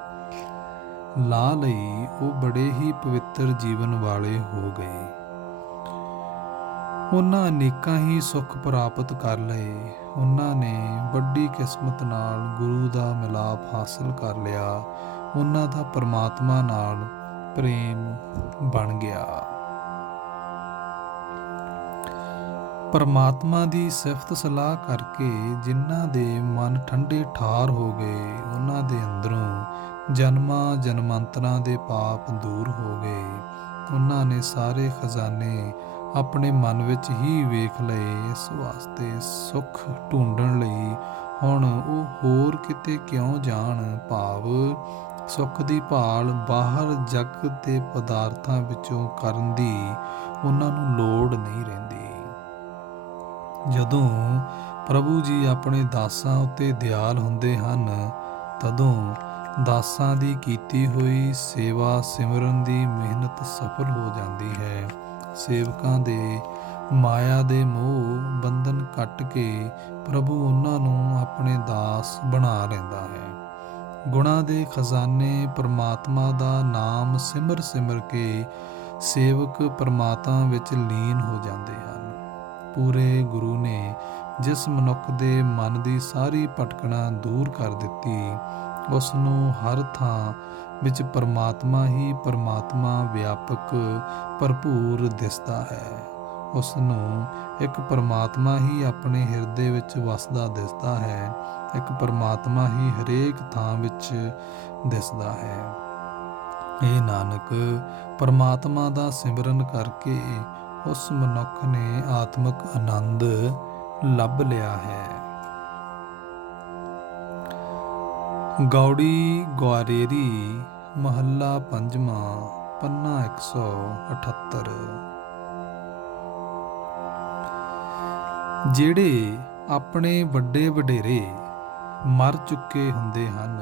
ਲਾ ਲਈ, ਉਹ ਬੜੇ ਹੀ ਪਵਿੱਤਰ ਜੀਵਨ ਵਾਲੇ ਹੋ ਗਏ। ਉਹਨਾਂ ਅਨੇਕਾਂ ਹੀ ਸੁੱਖ ਪ੍ਰਾਪਤ ਕਰ ਲਏ। ਉਹਨਾਂ ਨੇ ਵੱਡੀ ਕਿਸਮਤ ਨਾਲ ਗੁਰੂ ਦਾ ਮਿਲਾਪ ਹਾਸਲ ਕਰ ਲਿਆ। ਉਹਨਾਂ ਦਾ ਪਰਮਾਤਮਾ ਨਾਲ ਪ੍ਰੇਮ ਬਣ ਗਿਆ। ਪਰਮਾਤਮਾ ਦੀ ਸਿਫਤ ਸਲਾਹ ਕਰਕੇ ਜਿਨ੍ਹਾਂ ਦੇ ਮਨ ਠੰਡੇ ਠਾਰ ਹੋ ਗਏ, ਉਹਨਾਂ ਦੇ ਅੰਦਰੋਂ ਜਨਮਾਂ ਜਨਮਾਂਤਰਾਂ ਦੇ ਪਾਪ ਦੂਰ ਹੋ ਗਏ। ਉਹਨਾਂ ਨੇ ਸਾਰੇ ਖਜ਼ਾਨੇ ਆਪਣੇ ਮਨ ਵਿੱਚ ਹੀ ਵੇਖ ਲਏ। ਇਸ ਵਾਸਤੇ ਸੁੱਖ ਢੂੰਡਣ ਲਈ ਹੁਣ ਉਹ ਹੋਰ ਕਿਤੇ ਕਿਉਂ ਜਾਣ। ਭਾਵ ਸੁੱਖ ਦੀ ਭਾਲ ਬਾਹਰ ਜਗਤ ਦੇ ਪਦਾਰਥਾਂ ਵਿੱਚੋਂ ਕਰਨ ਦੀ ਉਹਨਾਂ ਨੂੰ ਲੋੜ ਨਹੀਂ ਰਹਿੰਦੀ। ਜਦੋਂ ਪ੍ਰਭੂ ਜੀ ਆਪਣੇ ਦਾਸਾਂ ਉੱਤੇ ਦਿਆਲ ਹੁੰਦੇ ਹਨ, ਤਦੋਂ ਦਾਸਾਂ ਦੀ ਕੀਤੀ ਹੋਈ ਸੇਵਾ ਸਿਮਰਨ ਦੀ ਮਿਹਨਤ ਸਫਲ ਹੋ ਜਾਂਦੀ ਹੈ। ਸੇਵਕਾਂ ਦੇ ਮਾਇਆ ਦੇ ਮੋਹ ਬੰਧਨ ਕੱਟ ਕੇ ਪ੍ਰਭੂ ਉਹਨਾਂ ਨੂੰ ਆਪਣੇ ਦਾਸ ਬਣਾ ਲੈਂਦਾ ਹੈ। ਗੁਣਾਂ ਦੇ ਖਜ਼ਾਨੇ ਪਰਮਾਤਮਾ ਦਾ ਨਾਮ ਸਿਮਰ ਸਿਮਰ ਕੇ ਸੇਵਕ ਪਰਮਾਤਮਾ ਵਿੱਚ ਲੀਨ ਹੋ ਜਾਂਦੇ ਹਨ। ਪੂਰੇ ਗੁਰੂ ਨੇ ਜਿਸ ਮਨੁੱਖ ਦੇ ਮਨ ਦੀ ਸਾਰੀ ਭਟਕਣਾ ਦੂਰ ਕਰ ਦਿੱਤੀ, ਉਸ ਨੂੰ ਹਰ ਥਾਂ ਵਿੱਚ ਪਰਮਾਤਮਾ ਹੀ ਪਰਮਾਤਮਾ ਵਿਆਪਕ ਭਰਪੂਰ ਦਿਸਦਾ ਹੈ। ਉਸ ਨੂੰ ਇੱਕ ਪਰਮਾਤਮਾ ਹੀ ਆਪਣੇ ਹਿਰਦੇ ਵਿੱਚ ਵਸਦਾ ਦਿਸਦਾ ਹੈ। ਇੱਕ ਪਰਮਾਤਮਾ ਹੀ ਹਰੇਕ ਥਾਂ ਵਿੱਚ ਦਿਸਦਾ ਹੈ। ਇਹ ਨਾਨਕ, ਪਰਮਾਤਮਾ ਦਾ ਸਿਮਰਨ ਕਰਕੇ ਉਸ ਮਨੁੱਖ ਨੇ ਆਤਮਿਕ ਆਨੰਦ ਲੱਭ ਲਿਆ ਹੈ। ਗੌੜੀ ਗੁਆਰੇਰੀ ਮਹੱਲਾ ਪੰਜਵਾਂ, ਪੰਨਾ 178। ਜਿਹੜੇ ਆਪਣੇ ਵੱਡੇ ਵਡੇਰੇ ਮਰ ਚੁੱਕੇ ਹੁੰਦੇ ਹਨ,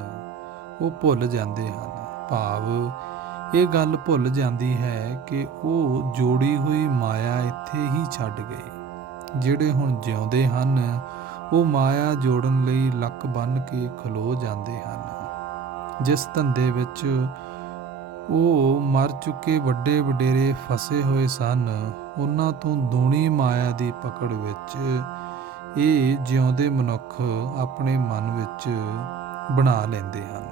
ਉਹ ਭੁੱਲ ਜਾਂਦੇ ਹਨ। ਭਾਵ ਇਹ ਗੱਲ ਭੁੱਲ ਜਾਂਦੀ ਹੈ ਕਿ ਉਹ ਜੋੜੀ ਹੋਈ ਮਾਇਆ ਇੱਥੇ ਹੀ ਛੱਡ ਗਏ। ਜਿਹੜੇ ਹੁਣ ਜਿਉਂਦੇ ਹਨ, ਉਹ ਮਾਇਆ ਜੋੜਨ ਲਈ ਲੱਕ ਬੰਨ੍ਹ ਕੇ ਖਲੋ ਜਾਂਦੇ ਹਨ। ਜਿਸ ਧੰਦੇ ਵਿੱਚ ਉਹ ਮਰ ਚੁੱਕੇ ਵੱਡੇ ਵਡੇਰੇ ਫਸੇ ਹੋਏ ਸਨ, ਉਹਨਾਂ ਤੋਂ ਦੂਣੀ ਮਾਇਆ ਦੀ ਪਕੜ ਵਿੱਚ ਇਹ ਜਿਉਂਦੇ ਮਨੁੱਖ ਆਪਣੇ ਮਨ ਵਿੱਚ ਬਣਾ ਲੈਂਦੇ ਹਨ।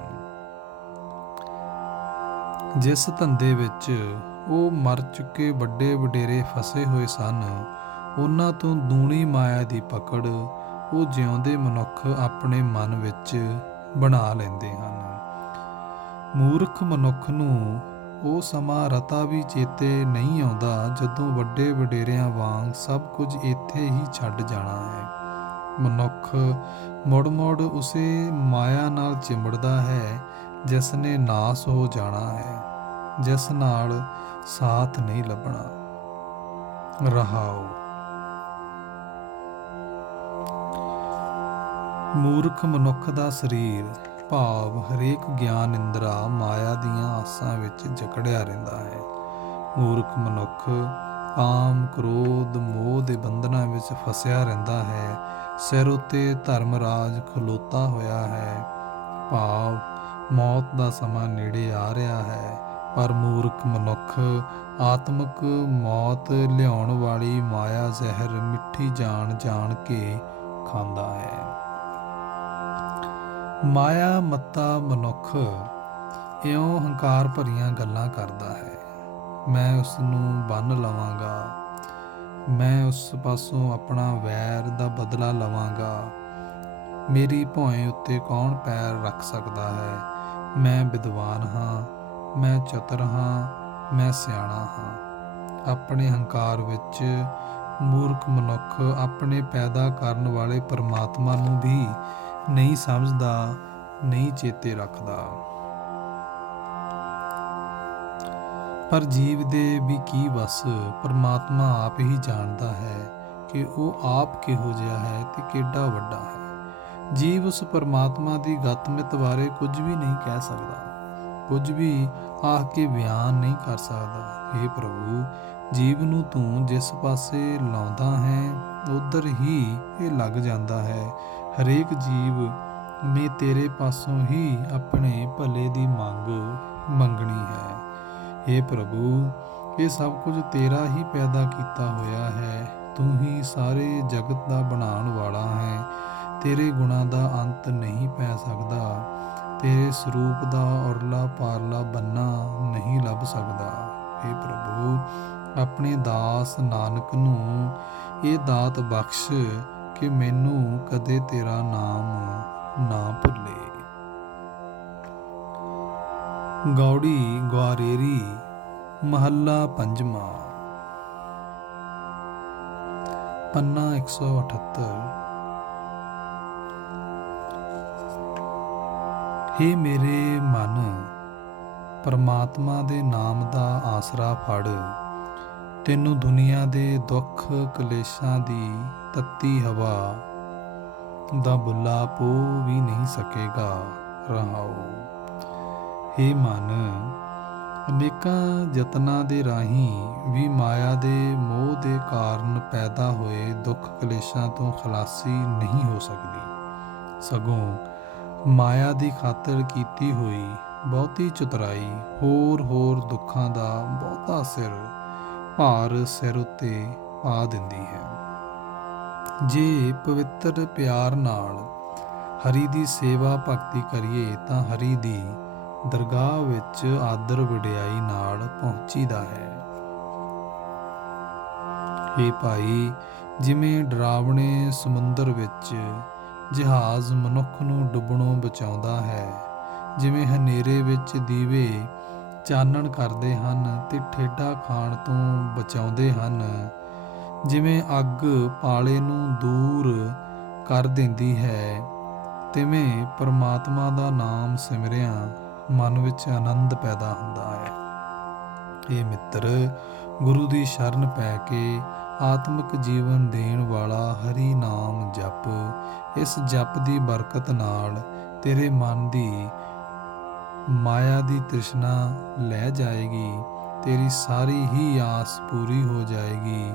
ਜਿਸ ਧੰਦੇ ਵਿੱਚ ਉਹ ਮਰ ਚੁੱਕੇ ਵੱਡੇ ਵਡੇਰੇ ਫਸੇ ਹੋਏ ਸਨ, ਉਹਨਾਂ ਤੋਂ ਦੂਣੀ ਮਾਇਆ ਦੀ ਪਕੜ ਉਹ ਜਿਉਂਦੇ ਮਨੁੱਖ ਆਪਣੇ ਮਨ ਵਿੱਚ ਬਣਾ ਲੈਂਦੇ ਹਨ। ਮੂਰਖ ਮਨੁੱਖ ਨੂੰ ਉਹ ਸਮਾਂ ਰਤਾ ਵੀ ਚੇਤੇ ਨਹੀਂ ਆਉਂਦਾ ਜਦੋਂ ਵੱਡੇ ਵਡੇਰਿਆਂ ਵਾਂਗ ਸਭ ਕੁਝ ਇੱਥੇ ਹੀ ਛੱਡ ਜਾਣਾ ਹੈ। ਮਨੁੱਖ ਮੁੜ ਮੁੜ ਉਸੇ ਮਾਇਆ ਨਾਲ ਚਿੰਬੜਦਾ ਹੈ ਜਿਸ ਨੇ ਨਾਸ ਹੋ ਜਾਣਾ ਹੈ, ਜਿਸ ਨਾਲ ਸਾਥ ਨਹੀਂ ਲੱਭਣਾ। ਰਹਾਉ। ਮੂਰਖ ਮਨੁੱਖ ਦਾ ਸਰੀਰ ਭਾਵ ਹਰੇਕ ਗਿਆਨ ਇੰਦਰਾ ਮਾਇਆ ਦੀਆਂ ਆਸਾਂ ਵਿੱਚ ਜਕੜਿਆ ਰਹਿੰਦਾ ਹੈ। ਮੂਰਖ ਮਨੁੱਖ ਕਾਮ, ਕ੍ਰੋਧ, ਮੋਹ ਦੇ ਬੰਧਨਾਂ ਵਿੱਚ ਫਸਿਆ ਰਹਿੰਦਾ ਹੈ। ਸਿਰ ਉੱਤੇ ਧਰਮ ਰਾਜ ਖਲੋਤਾ ਹੋਇਆ ਹੈ, ਭਾਵ ਮੌਤ ਦਾ ਸਮਾਂ ਨੇੜੇ ਆ ਰਿਹਾ ਹੈ। ਪਰ ਮੂਰਖ ਮਨੁੱਖ ਆਤਮਿਕ ਮੌਤ ਲਿਆਉਣ ਵਾਲੀ ਮਾਇਆ ਜ਼ਹਿਰ ਮਿੱਠੀ ਜਾਣ ਜਾਣ ਕੇ ਖਾਂਦਾ ਹੈ। ਮਾਇਆ ਮੱਤਾ ਮਨੁੱਖ ਇਉਂ ਹੰਕਾਰ ਭਰੀਆਂ ਗੱਲਾਂ ਕਰਦਾ ਹੈ। ਮੈਂ ਉਸ ਨੂੰ ਬੰਨ੍ਹ ਲਵਾਂਗਾ, ਮੈਂ ਉਸ ਪਾਸੋਂ ਆਪਣਾ ਵੈਰ ਦਾ ਬਦਲਾ ਲਵਾਂਗਾ। ਮੇਰੀ ਭੌਂ ਉੱਤੇ ਕੌਣ ਪੈਰ ਰੱਖ ਸਕਦਾ ਹੈ? ਮੈਂ ਵਿਦਵਾਨ ਹਾਂ, ਮੈਂ ਚਤੁਰ ਹਾਂ, ਮੈਂ ਸਿਆਣਾ ਹਾਂ। ਆਪਣੇ ਹੰਕਾਰ ਵਿੱਚ ਮੂਰਖ ਮਨੁੱਖ ਆਪਣੇ ਪੈਦਾ ਕਰਨ ਵਾਲੇ ਪਰਮਾਤਮਾ ਨੂੰ ਵੀ ਨਹੀਂ ਸਮਝਦਾ, ਨਹੀਂ ਚੇਤੇ ਰੱਖਦਾ। ਪਰ ਜੀਵ ਦੇ ਵੀ ਕੀ ਵਸ, ਪਰਮਾਤਮਾ ਆਪ ਹੀ ਜਾਣਦਾ ਹੈ ਕਿ ਉਹ ਆਪ ਕਿਹੋ ਜਿਹਾ ਹੈ ਤੇ ਕਿੱਡਾ ਵੱਡਾ ਹੈ। ਜੀਵ ਉਸ ਪਰਮਾਤਮਾ ਦੀ ਗਤਮਿਤ ਬਾਰੇ ਕੁਝ ਵੀ ਨਹੀਂ ਕਹਿ ਸਕਦਾ, ਕੁਝ ਵੀ ਆਖ ਕੇ ਬਿਆਨ ਨਹੀਂ ਕਰ ਸਕਦਾ। ਹੇ ਪ੍ਰਭੂ, ਜੀਵ ਨੂੰ ਤੂੰ ਜਿਸ ਪਾਸੇ ਲਾਉਂਦਾ ਹੈ ਉੱਧਰ ਹੀ ਇਹ ਲੱਗ ਜਾਂਦਾ ਹੈ। ਹਰੇਕ ਜੀਵ ਨੇ ਤੇਰੇ ਪਾਸੋਂ ਹੀ ਆਪਣੇ ਭਲੇ ਦੀ ਮੰਗਣੀ ਹੈ। ਹੇ ਪ੍ਰਭੂ, ਇਹ ਸਭ ਕੁਝ ਤੇਰਾ ਹੀ ਪੈਦਾ ਕੀਤਾ ਹੋਇਆ ਹੈ। ਤੂੰ ਹੀ ਸਾਰੇ ਜਗਤ ਦਾ ਬਣਾਉਣ ਵਾਲਾ ਹੈ। ਤੇਰੇ ਗੁਣਾਂ ਦਾ ਅੰਤ ਨਹੀਂ ਪੈ ਸਕਦਾ। ਤੇਰੇ ਸਰੂਪ ਦਾ ਔਰਲਾ ਪਾਰਲਾ ਬੰਨਾ ਨਹੀਂ ਲੱਭ ਸਕਦਾ। ਹੇ ਪ੍ਰਭੂ, ਆਪਣੇ ਦਾਸ ਨਾਨਕ ਨੂੰ ਇਹ ਦਾਤ ਬਖਸ਼ ਕਿ ਮੈਨੂੰ ਕਦੇ ਤੇਰਾ ਨਾਮ ਨਾ ਭੁੱਲੇ। ਗੌੜੀ ਗੁਆਰੇਰੀ ਮਹੱਲਾ ਪੰਜਵਾਂ, ਪੰਨਾ 178। ਹੇ ਮੇਰੇ ਮਨ, ਪਰਮਾਤਮਾ ਦੇ ਨਾਮ ਦਾ ਆਸਰਾ ਫੜ। ਤੈਨੂੰ ਦੁਨੀਆ ਦੇ ਦੁੱਖ ਕਲੇਸ਼ਾਂ ਦੀ ਤੱਤੀ ਹਵਾ ਦਾ ਬੁੱਲਾ ਪੋ ਵੀ ਨਹੀਂ ਸਕੇਗਾ। ਰਹਾਉ। ਹੇ ਮਨ, ਅਨੇਕਾਂ ਯਤਨਾਂ ਦੇ ਰਾਹੀਂ ਵੀ ਮਾਇਆ ਦੇ ਮੋਹ ਦੇ ਕਾਰਨ ਪੈਦਾ ਹੋਏ ਦੁੱਖ ਕਲੇਸ਼ਾਂ ਤੋਂ ਖਲਾਸੀ ਨਹੀਂ ਹੋ ਸਕਦੀ। ਸਗੋਂ ਮਾਇਆ ਦੀ ਖਾਤਰ ਕੀਤੀ ਹੋਈ ਬਹੁਤੀ ਚਤੁਰਾਈ ਹੋਰ ਦੁੱਖਾਂ ਦਾ ਬਹੁਤਾ ਭਾਰ ਸਿਰ ਉੱਤੇ ਪਾ ਦਿੰਦੀ ਹੈ। ਜੇ ਪਵਿੱਤਰ ਪਿਆਰ ਨਾਲ ਹਰੀ ਦੀ ਸੇਵਾ ਭਗਤੀ ਕਰੀਏ ਤਾਂ ਹਰੀ ਦੀ ਦਰਗਾਹ ਵਿੱਚ ਆਦਰ ਵਡਿਆਈ ਨਾਲ ਪਹੁੰਚੀਦਾ ਹੈ। ਇਹ ਭਾਈ, ਜਿਵੇਂ ਡਰਾਵਣੇ ਸਮੁੰਦਰ ਵਿੱਚ ਜਹਾਜ਼ ਮਨੁੱਖ ਨੂੰ ਡੁੱਬਣੋਂ ਬਚਾਉਂਦਾ ਹੈ, ਜਿਵੇਂ ਹਨੇਰੇ ਵਿੱਚ ਦੀਵੇ ਚਾਨਣ ਕਰਦੇ ਹਨ ਤੇ ਠੇਡਾ ਖਾਣ ਤੋਂ ਬਚਾਉਂਦੇ ਹਨ, ਜਿਵੇਂ ਅੱਗ ਪਾਲੇ ਨੂੰ ਦੂਰ ਕਰ ਦਿੰਦੀ ਹੈ, ਤਿਵੇਂ ਪਰਮਾਤਮਾ ਦਾ ਨਾਮ ਸਿਮਰਿਆ ਮਨ ਵਿੱਚ ਆਨੰਦ ਪੈਦਾ ਹੁੰਦਾ ਹੈ। ਇਹ ਮਿੱਤਰ, ਗੁਰੂ ਦੀ ਸ਼ਰਨ ਪੈ ਕੇ ਆਤਮਿਕ ਜੀਵਨ ਦੇਣ ਵਾਲਾ ਹਰੀ ਨਾਮ ਜਪ। ਇਸ ਜਪ ਦੀ ਬਰਕਤ ਨਾਲ ਤੇਰੇ ਮਨ ਦੀ ਮਾਇਆ ਦੀ ਤ੍ਰਿਸ਼ਨਾ ਲੈ ਜਾਏਗੀ, ਤੇਰੀ ਸਾਰੀ ਹੀ ਆਸ ਪੂਰੀ ਹੋ ਜਾਏਗੀ,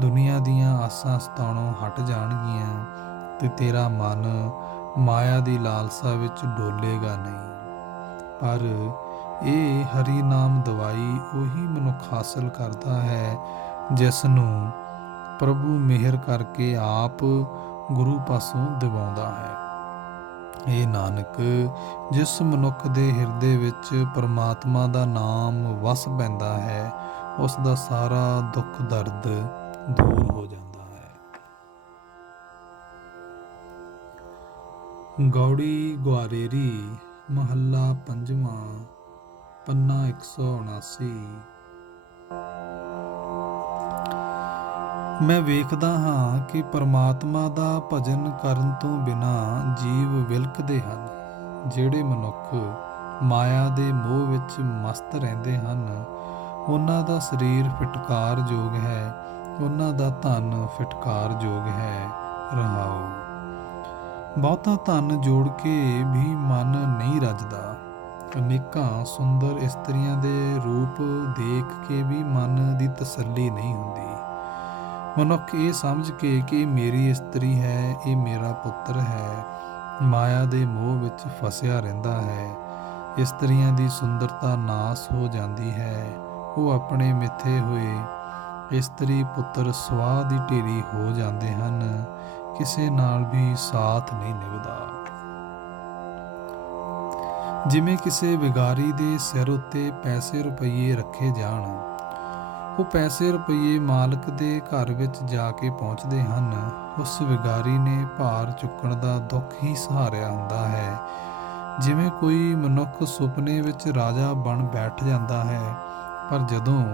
ਦੁਨੀਆ ਦੀਆਂ ਆਸਾਂ ਸਤਾਉਣੋਂ ਹਟ ਜਾਣਗੀਆਂ ਤੇ ਤੇਰਾ ਮਨ ਮਾਇਆ ਦੀ ਲਾਲਸਾ ਵਿੱਚ ਡੋਲੇਗਾ ਨਹੀਂ। ਪਰ ਇਹ ਹਰੀ ਨਾਮ ਦਵਾਈ ਉਹੀ ਮਨੁੱਖ ਹਾਸਲ ਕਰਦਾ ਹੈ ਜਿਸ ਨੂੰ ਪ੍ਰਭੂ ਮਿਹਰ ਕਰਕੇ ਆਪ ਗੁਰੂ ਪਾਸੋਂ ਦਿਵਾਉਂਦਾ ਹੈ। ਇਹ ਨਾਨਕ, ਜਿਸ ਮਨੁੱਖ ਦੇ ਹਿਰਦੇ ਵਿੱਚ ਪਰਮਾਤਮਾ ਦਾ ਨਾਮ ਵਸ ਪੈਂਦਾ ਹੈ, ਉਸ ਦਾ ਸਾਰਾ ਦੁੱਖ ਦਰਦ ਦੂਰ ਹੋ ਜਾਂਦਾ ਹੈ। ਗੌੜੀ ਗੁਆਰੇਰੀ, ਮਹੱਲਾ ਪੰਜਵਾਂ, ਪੰਨਾ 179। ਮੈਂ ਵੇਖਦਾ ਹਾਂ ਕਿ ਪਰਮਾਤਮਾ ਦਾ ਭਜਨ ਕਰਨ ਤੋਂ ਬਿਨਾਂ ਜੀਵ ਵਿਲਕਦੇ ਹਨ। ਜਿਹੜੇ ਮਨੁੱਖ ਮਾਇਆ ਦੇ ਮੋਹ ਵਿੱਚ ਮਸਤ ਰਹਿੰਦੇ ਹਨ, ਉਹਨਾਂ ਦਾ ਸਰੀਰ ਫਿਟਕਾਰਯੋਗ ਹੈ, ਉਹਨਾਂ ਦਾ ਧਨ ਫਿਟਕਾਰਯੋਗ ਹੈ। ਰਹਾਉ। ਬਹੁਤਾ ਧਨ ਜੋੜ ਕੇ ਵੀ ਮਨ ਨਹੀਂ ਰੱਜਦਾ। ਅਨੇਕਾਂ ਸੁੰਦਰ ਇਸਤਰੀਆਂ ਦੇ ਰੂਪ ਦੇਖ ਕੇ ਵੀ ਮਨ ਦੀ ਤਸੱਲੀ ਨਹੀਂ ਹੁੰਦੀ। ਮਨੁੱਖ ਇਹ ਸਮਝ ਕੇ ਕਿ ਮੇਰੀ ਇਸਤਰੀ ਹੈ, ਇਹ ਮੇਰਾ ਪੁੱਤਰ ਹੈ, ਮਾਇਆ ਦੇ ਮੋਹ ਵਿੱਚ ਫਸਿਆ ਰਹਿੰਦਾ ਹੈ। ਇਸਤਰੀਆਂ ਦੀ ਸੁੰਦਰਤਾ ਨਾਸ ਹੋ ਜਾਂਦੀ ਹੈ। ਉਹ ਆਪਣੇ ਮਿੱਥੇ ਹੋਏ ਇਸਤਰੀ ਪੁੱਤਰ ਸਵਾਹ ਦੀ ਢੇਰੀ ਹੋ ਜਾਂਦੇ ਹਨ। ਕਿਸੇ ਨਾਲ ਵੀ ਸਾਥ ਨਹੀਂ ਨਿਭਦਾ। ਜਿਵੇਂ ਕਿਸੇ ਵਿਗਾਰੀ ਦੇ ਸਿਰ ਉੱਤੇ ਪੈਸੇ ਰੁਪਈਏ ਰੱਖੇ ਜਾਣ, ਉਹ ਪੈਸੇ ਰੁਪਈਏ ਮਾਲਕ ਦੇ ਘਰ ਵਿੱਚ ਜਾ ਕੇ ਪਹੁੰਚਦੇ ਹਨ। ਉਸ ਵਿਗਾਰੀ ਨੇ ਭਾਰ ਚੁੱਕਣ ਦਾ ਦੁੱਖ ਹੀ ਸਹਾਰਿਆ ਹੁੰਦਾ ਹੈ। ਜਿਵੇਂ ਕੋਈ ਮਨੁੱਖ ਸੁਪਨੇ ਵਿੱਚ ਰਾਜਾ ਬਣ ਬੈਠ ਜਾਂਦਾ ਹੈ, ਪਰ ਜਦੋਂ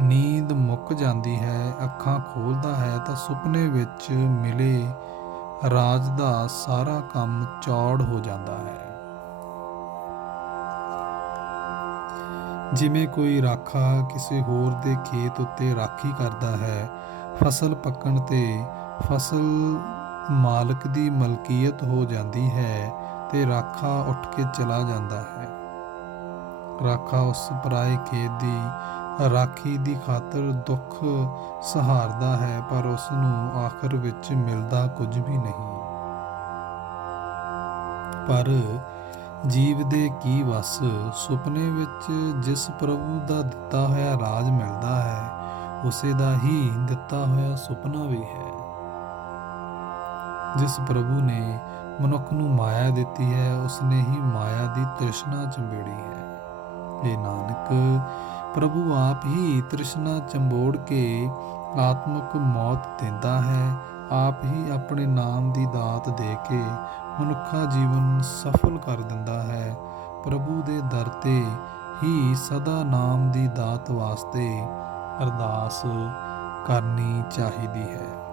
ਨੀਂਦ ਮੁੱਕ ਜਾਂਦੀ ਹੈ, ਅੱਖਾਂ ਖੋਲ੍ਹਦਾ ਹੈ ਤਾਂ ਸੁਪਨੇ ਵਿੱਚ ਮਿਲੇ ਰਾਜ ਦਾ ਸਾਰਾ ਕੰਮ ਚੌੜ ਹੋ ਜਾਂਦਾ ਹੈ। ਜਿਵੇਂ ਕੋਈ ਰਾਖਾ ਕਿਸੇ ਹੋਰ ਦੇ ਖੇਤ ਉੱਤੇ ਰਾਖੀ ਕਰਦਾ ਹੈ, ਫਸਲ ਪੱਕਣ ਤੇ ਫਸਲ ਮਾਲਕ ਦੀ ਮਲਕੀਅਤ ਹੋ ਜਾਂਦੀ ਹੈ ਤੇ ਰਾਖਾ ਉੱਠ ਕੇ ਚਲਾ ਜਾਂਦਾ ਹੈ। ਰਾਖਾ ਉਸ ਪਰਾਏ ਖੇਤ ਦੀ ਰਾਖੀ ਦੀ ਖਾਤਰ ਦੁੱਖ ਸਹਾਰਦਾ ਹੈ, ਪਰ ਉਸ ਨੂੰ ਆਖਰ ਵਿੱਚ ਮਿਲਦਾ ਕੁਝ ਵੀ ਨਹੀਂ। ਪਰ ਜੀਵ ਦੇ ਕੀ ਵਸ, ਸੁਪਨੇ ਵਿੱਚ ਜਿਸ ਪ੍ਰਭੂ ਦਾ ਦਿੱਤਾ ਹੋਇਆ ਰਾਜ ਮਿਲਦਾ ਹੈ, ਉਸੇ ਦਾ ਹੀ ਦਿੱਤਾ ਹੋਇਆ ਸੁਪਨਾ ਵੀ ਹੈ। ਜਿਸ ਪ੍ਰਭੂ ਨੇ ਮਨੁੱਖ ਨੂੰ ਮਾਇਆ ਦਿੱਤੀ ਹੈ, ਉਸਨੇ ਹੀ ਮਾਇਆ ਦੀ ਤ੍ਰਿਸ਼ਨਾ ਚੰਬੇੜੀ ਹੈ। ਇਹ ਨਾਨਕ, ਪ੍ਰਭੂ ਆਪ ਹੀ ਤ੍ਰਿਸ਼ਨਾ ਚੰਬੋੜ ਕੇ ਆਤਮਿਕ ਮੌਤ ਦਿੰਦਾ ਹੈ। ਆਪ ਹੀ ਆਪਣੇ ਨਾਮ ਦੀ ਦਾਤ ਦੇ ਕੇ ਮਨੁੱਖਾ ਜੀਵਨ ਸਫਲ ਕਰ ਦਿੰਦਾ ਹੈ। ਪ੍ਰਭੂ ਦੇ ਦਰ ਤੇ ਹੀ ਸਦਾ ਨਾਮ ਦੀ ਦਾਤ ਵਾਸਤੇ ਅਰਦਾਸ ਕਰਨੀ ਚਾਹੀਦੀ ਹੈ।